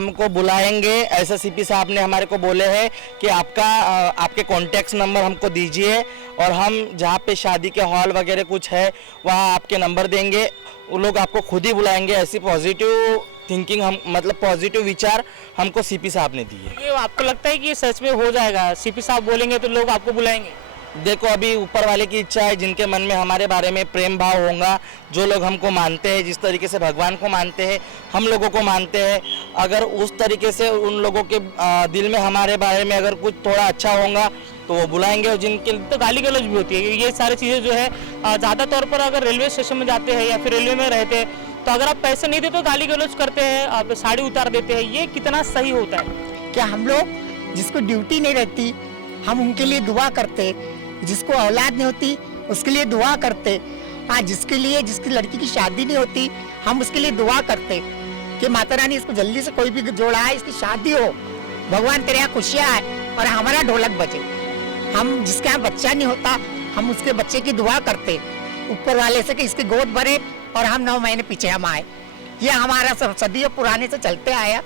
हमको बुलाएंगे, ऐसा सीपी साहब ने हमारे को बोले हैं कि आपके कॉन्टैक्ट नंबर हमको दीजिए और हम जहाँ पे शादी के हॉल वगैरह कुछ है वहाँ आपके नंबर देंगे, वो लोग आपको खुद ही बुलाएंगे। ऐसी पॉजिटिव थिंकिंग हम मतलब पॉजिटिव विचार हमको सीपी साहब ने दिए। ये आपको लगता है कि ये सच में हो जाएगा? सीपी साहब बोलेंगे तो लोग आपको बुलाएंगे? देखो अभी ऊपर वाले की इच्छा है, जिनके मन में हमारे बारे में प्रेम भाव होगा, जो लोग हमको मानते हैं, जिस तरीके से भगवान को मानते हैं, हम लोगों को मानते हैं, अगर उस तरीके से उन लोगों के दिल में हमारे बारे में अगर कुछ थोड़ा अच्छा होगा तो वो बुलाएंगे। और जिनके तो गाली गलौज भी होती है, ये सारी चीज़ें जो है ज़्यादा तौर पर अगर रेलवे स्टेशन में जाते हैं या फिर रेलवे में रहते हैं तो अगर आप पैसे नहीं देते तो गाली गलौज करते हैं, आप साड़ी उतार देते हैं, ये कितना सही होता है? क्या हम लोग जिसको ड्यूटी नहीं रहती हम उनके लिए दुआ करते, जिसको औलाद नहीं होती उसके लिए दुआ करते, हाँ जिसकी लड़की की शादी नहीं होती हम उसके लिए दुआ करते कि माता रानी इसको जल्दी से कोई भी जोड़ा है, इसकी शादी हो, भगवान तेरे यहाँ खुशियाँ आए और हमारा ढोलक बजे। हम जिसके यहाँ बच्चा नहीं होता हम उसके बच्चे की दुआ करते ऊपर वाले से कि इसकी गोद भरे और हम 9 महीने पीछे हम आए। ये हमारा सब सदियों पुराने से चलते आया,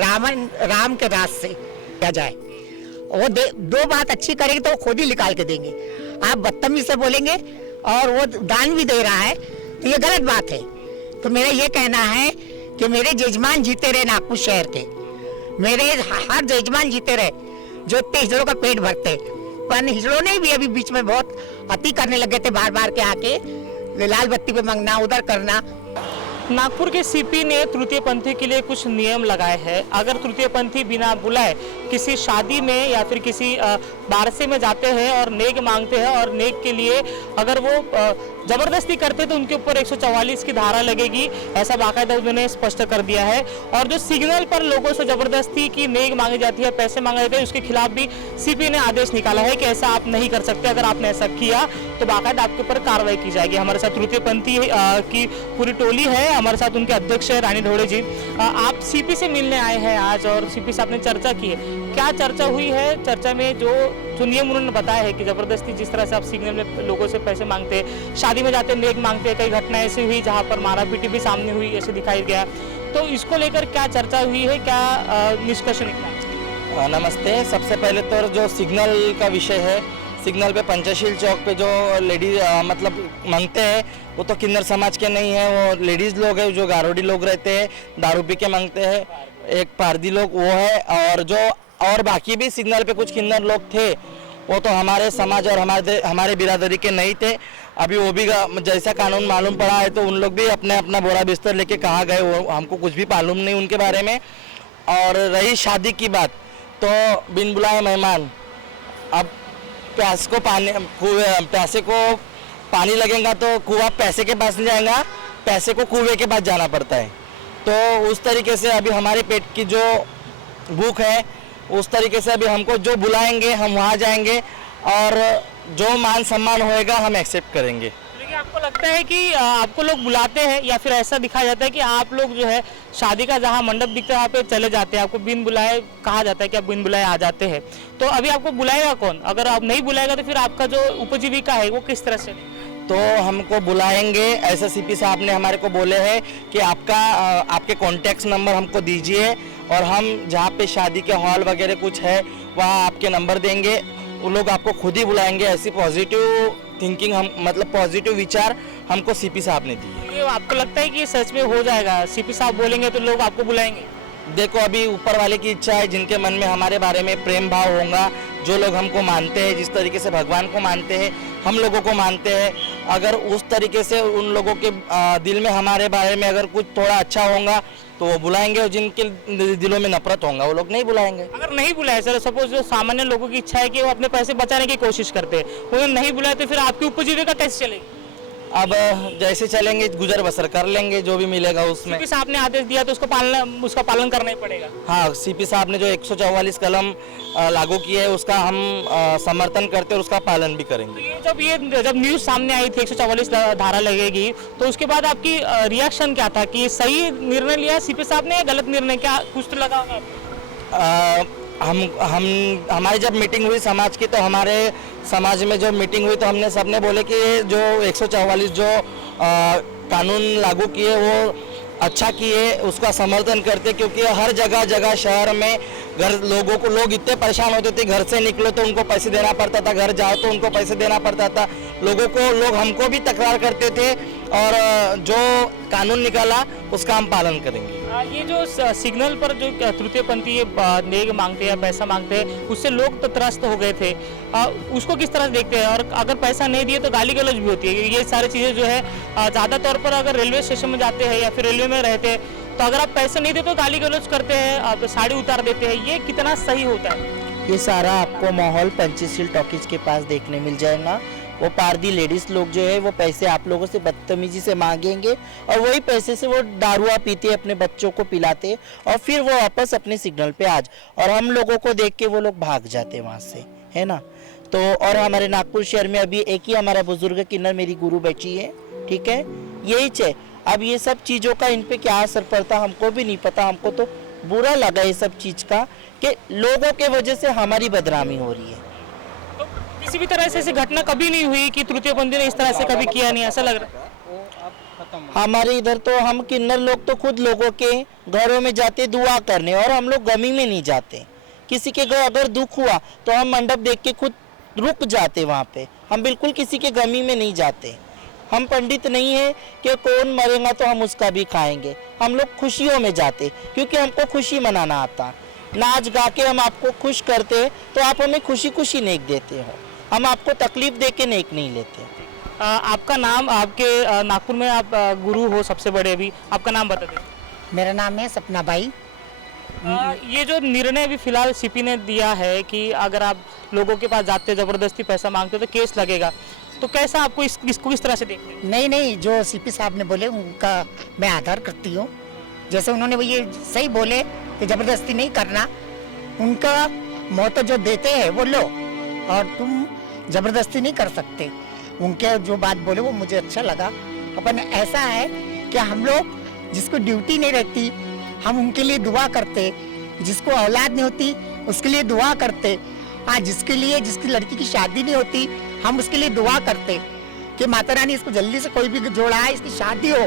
राम के राज से किया जाए। वो दो बात अच्छी करेंगे तो वो खुद ही निकाल के देंगे। आप बदतमीज से बोलेंगे और वो दान भी दे रहा है तो ये गलत बात है। तो मेरा ये कहना है कि मेरे जजमान जीते रहे नागपुर शहर के, मेरे हर जजमान जीते रहे जो इतने हिजड़ों का पेट भरते, पर हिजड़ों ने भी अभी बीच में बहुत अति करने लगे थे, बार बार के आके लाल बत्ती पे मांगना, उधर करना। नागपुर के सीपी ने तृतीय पंथी के लिए कुछ नियम लगाए हैं। अगर तृतीय पंथी बिना बुलाए किसी शादी में या फिर किसी बारसे में जाते हैं और नेक मांगते हैं और नेक के लिए अगर वो जबरदस्ती करते हैं तो उनके ऊपर 144 की धारा लगेगी, ऐसा बाकायदा उन्होंने स्पष्ट कर दिया है। और जो सिग्नल पर लोगों से जबरदस्ती की नेक मांगी जाती है, पैसे मांगे जाते हैं, उसके खिलाफ भी सीपी ने आदेश निकाला है कि ऐसा आप नहीं कर सकते। अगर आपने ऐसा किया तो बाकायदा आपके ऊपर कार्रवाई की जाएगी। हमारे साथ तृतीय पंथी की पूरी टोली है, हमारे साथ उनके अध्यक्ष है रानी ढोड़े जी। आप सीपी से मिलने आए हैं आज और सीपी साहब ने चर्चा की है, क्या चर्चा हुई है? चर्चा में जो नियम उन्होंने बताया है कि जबरदस्ती जिस तरह से आप सिग्नल में लोगों से पैसे मांगते हैं, शादी में जाते नेक मांगते हैं, कई घटनाएं ऐसी हुई जहां पर मारापीटी भी सामने हुई, ऐसे दिखाई गया, तो इसको लेकर क्या चर्चा हुई है, क्या निष्कर्ष निकला? नमस्ते। सबसे पहले तो जो सिग्नल का विषय है, सिग्नल पे पंचशील चौक पे जो लेडीज मतलब मांगते हैं वो तो किन्नर समाज के नहीं है, वो लेडीज लोग हैं जो गारोडी लोग रहते हैं, दारू पी के मांगते हैं, एक पारदी लोग वो है, और बाकी भी सिग्नल पे कुछ किन्नर लोग थे, वो तो हमारे समाज और हमारे बिरादरी के नहीं थे। अभी वो भी जैसा कानून मालूम पड़ा है तो उन लोग भी अपना बोरा बिस्तर लेके कहाँ गए वो हमको कुछ भी मालूम नहीं उनके बारे में। और रही शादी की बात तो बिन बुलाए मेहमान, अब प्यासे को पानी लगेगा तो कुआं पैसे के पास नहीं जाएगा, पैसे को कुएं के पास जाना पड़ता है। तो उस तरीके से अभी हमारे पेट की जो भूख है उस तरीके से अभी हमको जो बुलाएंगे हम वहाँ जाएंगे और जो मान सम्मान होएगा हम एक्सेप्ट करेंगे। लेकिन आपको लगता है कि आपको लोग बुलाते हैं या फिर ऐसा दिखाया जाता है कि आप लोग जो है शादी का जहाँ मंडप दिखता है वहाँ पे चले जाते हैं, आपको बिन बुलाए कहा जाता है कि आप बिन बुलाए आ जाते हैं, तो अभी आपको बुलाएगा कौन? अगर आप नहीं बुलाएगा तो फिर आपका जो उपजीविका है वो किस तरह से? तो हमको बुलाएंगे, ऐसा सीपी साहब ने हमारे को बोले हैं कि आपके कॉन्टैक्ट नंबर हमको दीजिए और हम जहाँ पे शादी के हॉल वगैरह कुछ है वहाँ आपके नंबर देंगे, वो लोग आपको खुद ही बुलाएंगे। ऐसी पॉजिटिव थिंकिंग हम मतलब पॉजिटिव विचार हमको सीपी साहब ने दिए। ये आपको लगता है कि ये सच में हो जाएगा? सीपी साहब बोलेंगे तो लोग आपको बुलाएंगे? देखो अभी ऊपर वाले की इच्छा है, जिनके मन में हमारे बारे में प्रेम भाव होगा, जो लोग हमको मानते हैं, जिस तरीके से भगवान को मानते हैं, हम लोगों को मानते हैं, अगर उस तरीके से उन लोगों के दिल में हमारे बारे में अगर कुछ थोड़ा अच्छा होगा तो वो बुलाएंगे, और जिनके दिलों में नफरत होगा वो लोग नहीं बुलाएंगे। अगर नहीं बुलाए सर, सपोज जो सामान्य लोगों की इच्छा है कि वो अपने पैसे बचाने की कोशिश करते हैं, उन्हें नहीं बुलाए तो फिर आपकी उपजीविका कैसे चलेगी? अब जैसे चलेंगे गुजर बसर कर लेंगे, जो भी मिलेगा उसमें। सीपी साहब ने आदेश दिया तो उसका पालन करना ही पड़ेगा। हाँ, सीपी साहब ने जो 144 कलम लागू किए है उसका हम समर्थन करते हैं, उसका पालन भी करेंगे। जब न्यूज सामने आई थी 144 धारा लगेगी तो उसके बाद आपकी रिएक्शन क्या था कि सही निर्णय लिया सीपी साहब ने या गलत निर्णय, क्या कुछ तो लगा होगा? हमारी जब मीटिंग हुई समाज की तो हमारे समाज में जो मीटिंग हुई तो हमने सबने बोले कि जो 144 जो कानून लागू किए वो अच्छा किए, उसका समर्थन करते, क्योंकि हर जगह जगह शहर में लोग इतने परेशान होते थे, घर से निकलो तो उनको पैसे देना पड़ता था, घर जाओ तो उनको पैसे देना पड़ता था, लोग हमको भी तकरार करते थे। और जो कानून निकाला उसका हम पालन करेंगे। ये जो सिग्नल पर जो तृतीयपंथी ये नेग मांगते हैं, पैसा मांगते हैं, उससे लोग तो त्रस्त हो गए थे। उसको किस तरह से देखते हैं? और अगर पैसा नहीं दिए तो गाली गलौज भी होती है। ये सारी चीज़ें जो है ज़्यादा तौर पर अगर रेलवे स्टेशन में जाते हैं या फिर रेलवे में रहते हैं तो अगर आप पैसे नहीं देते तो गाली गलौज करते हैं, आप साड़ी उतार देते हैं। ये कितना सही होता है? ये सारा आपको माहौल पंचशील टॉकीज के पास देखने मिल जाएगा। वो पारदी लेडीज लोग जो है वो पैसे आप लोगों से बदतमीजी से मांगेंगे और वही पैसे से वो दारुआ पीते, अपने बच्चों को पिलाते और फिर वो वापस अपने सिग्नल पे आज, और हम लोगों को देख के वो लोग भाग जाते वहाँ से, है ना। तो और हमारे नागपुर शहर में अभी एक ही हमारा बुजुर्ग किन्नर मेरी गुरु बची है, ठीक है, यही है। अब ये सब चीज़ों का इन पे क्या असर पड़ता हमको भी नहीं पता। हमको तो बुरा लगा ये सब चीज़ का कि लोगों के वजह से हमारी बदनामी हो रही है। तो किसी भी तरह से ऐसी घटना कभी नहीं हुई कि तृतीयपंथी ने इस तरह से कभी किया नहीं, ऐसा लग रहा है? हमारे इधर तो हम किन्नर लोग तो खुद लोगों के घरों में जाते दुआ करने, और हम लोग गमी में नहीं जाते। किसी के घर अगर दुख हुआ तो हम मंडप देख के खुद रुक जाते वहाँ पे। हम बिल्कुल किसी के गमी में नहीं जाते। हम पंडित नहीं है कि कौन मरेगा तो हम उसका भी खाएंगे। हम लोग खुशियों में जाते क्योंकि हमको खुशी मनाना आता। नाच गा के हम आपको खुश करते तो आप हमें खुशी खुशी नेक देते हो। हम आपको तकलीफ दे के नेक नहीं लेते। आपका नाम, आपके नागपुर में आप गुरु हो सबसे बड़े, अभी आपका नाम बता दें। मेरा नाम है सपना बाई। ये जो निर्णय अभी फिलहाल सीपी ने दिया है कि अगर आप लोगों के पास जाते जबरदस्ती पैसा मांगते तो केस लगेगा, तो कैसा आपको इसको किस तरह से देखते हैं? नहीं, जो सीपी साहब ने बोले उनका मैं आदर करती हूँ। जैसे उन्होंने वो ये सही बोले कि जबरदस्ती नहीं करना, उनका मौत जो देते हैं वो लो, और तुम जबरदस्ती नहीं कर सकते। उनके जो बात बोले वो मुझे अच्छा लगा। अपन ऐसा है कि हम लोग जिसको ड्यूटी नहीं रहती हम उनके लिए दुआ करते, जिसको औलाद नहीं होती उसके लिए दुआ करते, आज जिसकी लड़की की शादी नहीं होती हम उसके लिए दुआ करते कि माता रानी इसको जल्दी से कोई भी जोड़ा है, इसकी शादी हो,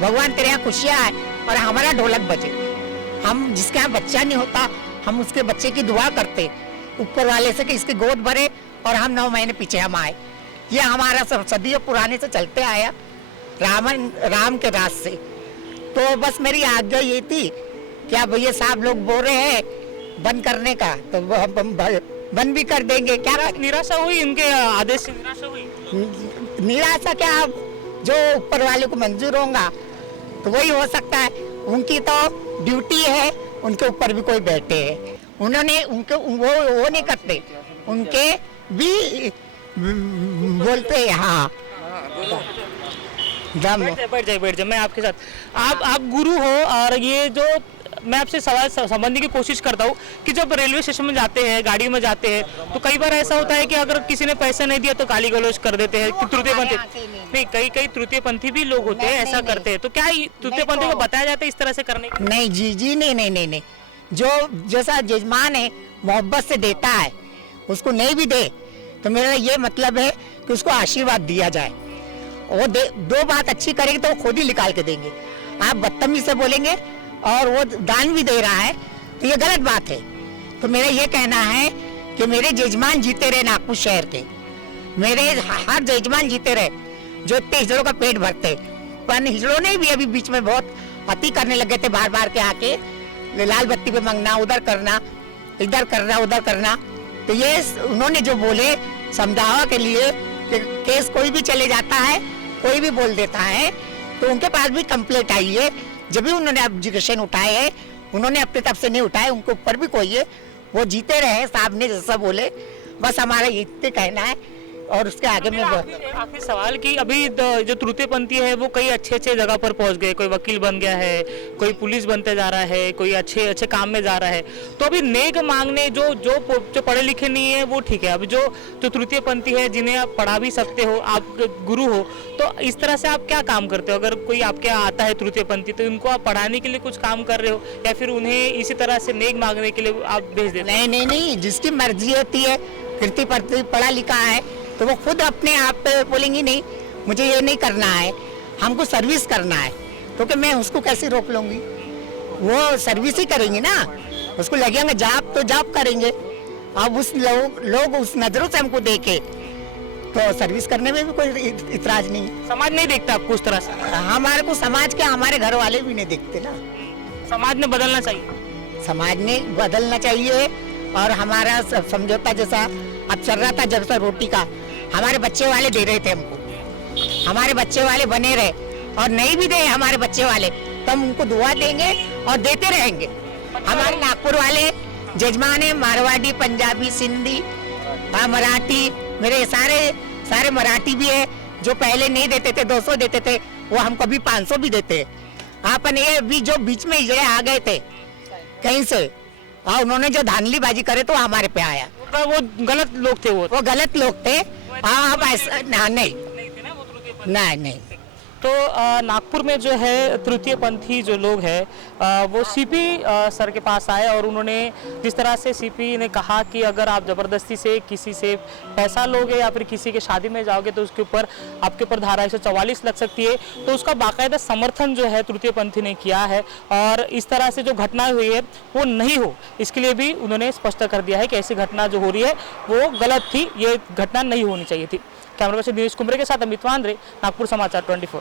भगवान तेरे यहाँ खुशियाँ आए और हमारा ढोलक बजे। हम जिसके यहाँ बच्चा नहीं होता हम उसके बच्चे की दुआ करते ऊपर वाले से कि इसकी गोद भरे और हम 9 महीने पीछे हम आए। ये हमारा सब सदियों पुराने से चलते आया राम के राज से। तो बस मेरी आज्ञा ये थी कि अब ये साहब लोग बोल रहे हैं बंद करने का तो हम बंद भी कर देंगे। क्या निराशा हुई इनके आदेश से? निराशा हुई? निराशा क्या, अब जो ऊपर वाले को मंजूर होगा तो वही हो सकता है। उनकी तो ड्यूटी है, उनके ऊपर भी कोई बैठे है, उन्होंने उनके वो नहीं करते, उनके भी बोलते हैं। हाँ बैठ जाइए मैं आपके साथ। आप गुरु हो और ये जो मैं आपसे सवाल संबंधने की कोशिश करता हूँ कि जब रेलवे स्टेशन में जाते हैं, गाड़ी में जाते हैं, तो कई बार ऐसा होता है कि अगर किसी ने पैसे नहीं दिया तो गाली गलौज कर देते हैं कि तृतीयपंथी नहीं, कई तृतीयपंथी भी लोग होते हैं ऐसा करते हैं। तो क्या तृतीयपंथी को बताया जाता है इस तरह से करने की? नहीं जी, नहीं। जो जैसा यजमान है मोहब्बत से देता है, उसको नहीं भी दे तो मेरा ये मतलब है कि उसको आशीर्वाद दिया जाए। वो दो बात अच्छी करेंगे तो वो खुद ही निकाल के देंगे। आप बदतमीजी से बोलेंगे और वो दान भी दे रहा है तो ये गलत बात है। तो मेरा ये कहना है कि मेरे यजमान जीते रहे नागपुर शहर के, मेरे हर यजमान जीते रहे जो इतने हिजड़ों का पेट भरते। पर हिजड़ों ने भी अभी बीच में बहुत अति करने लगे थे, बार के आके लाल बत्ती पे मांगना, उधर करना, इधर करना, उधर करना। तो ये उन्होंने जो बोले समझावा के लिए कि केस कोई भी चले जाता है, कोई भी बोल देता है, तो उनके पास भी कंप्लेंट आई है। जब भी उन्होंने ऑब्जेक्शन उठाए है, उन्होंने अपने तरफ से नहीं उठाए, उनके ऊपर भी कोई है, वो जीते रहे साहब ने जैसा बोले। बस हमारा इतने कहना है और उसके आगे में आखिरी सवाल कि अभी जो तृतीयपंथी है वो कई अच्छे जगह पर पहुंच गए, कोई वकील बन गया है, कोई पुलिस बनते जा रहा है, कोई अच्छे काम में जा रहा है। तो अभी नेक मांगने जो पढ़े लिखे नहीं है वो ठीक है, अब जो तृतीयपंथी है जिन्हें आप पढ़ा भी सकते हो, आप गुरु हो, तो इस तरह से आप क्या काम करते हो? अगर कोई आपके यहाँ आता है तृतीयपंथी तो उनको आप पढ़ाने के लिए कुछ काम कर रहे हो या फिर उन्हें इसी तरह से नेक मांगने के लिए आप भेज देते हो? नहीं, जिसकी मर्जी होती है। तृतीयपंथी पढ़ा लिखा है तो वो खुद अपने आप पे बोलेंगी नहीं मुझे ये नहीं करना है, हमको सर्विस करना है, क्योंकि मैं उसको कैसे रोक लूंगी, वो सर्विस ही करेंगे ना, उसको लगेंगे जॉब तो जॉब करेंगे। अब उस लोग उस नजरों से हमको देखे तो सर्विस करने में भी कोई इतराज नहीं है। समाज नहीं देखता आपको उस तरह से? हमारे को समाज के हमारे घर वाले भी नहीं देखते ना। समाज ने बदलना चाहिए। समाज ने बदलना चाहिए और हमारा समझौता जैसा अब चल रहा था, जैसा रोटी का हमारे बच्चे वाले दे रहे थे हमको, हमारे बच्चे वाले बने रहे, और नहीं भी दे हमारे बच्चे वाले तो हम उनको दुआ देंगे और देते रहेंगे। हमारे नागपुर वाले जजमान है, मारवाड़ी, पंजाबी, सिंधी, मराठी, मेरे सारे मराठी भी है जो पहले नहीं देते थे, 200 देते थे, वो हमको भी 500 भी देते हैं। अपन ये भी जो बीच में ये आ गए थे कहीं से, और उन्होंने जो धांधलीबाजी करे तो हमारे पे आया। वो गलत लोग थे, वो गलत लोग थे। हाँ, अब ऐसा नहीं, नहीं। तो नागपुर में जो है तृतीय पंथी जो लोग हैं वो सीपी सर के पास आए और उन्होंने जिस तरह से सीपी ने कहा कि अगर आप ज़बरदस्ती से किसी से पैसा लोगे या फिर किसी के शादी में जाओगे तो उसके ऊपर आपके ऊपर धारा 144 लग सकती है, तो उसका बाकायदा समर्थन जो है तृतीय पंथी ने किया है और इस तरह से जो घटनाएं हुई है वो नहीं हो, इसके लिए भी उन्होंने स्पष्ट कर दिया है कि ऐसी घटना जो हो रही है वो गलत थी, ये घटना नहीं होनी चाहिए थी। कैमरा पर्सन दिनेश कुमरे के साथ अमित वांद्रे, नागपुर समाचार 24।